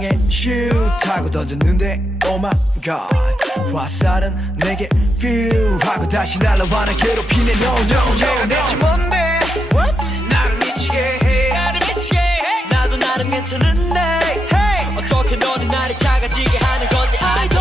향해 슛 하고 던졌는데 Oh my god 화살은 내게 퓨 하고 다시 날아와 날 괴롭히네 No no no 내가 대체 뭔데 What? 나를 미치게 해 나도 나름 괜찮은데 어떻게 너는 나를 작아지게 하는 건지 I don't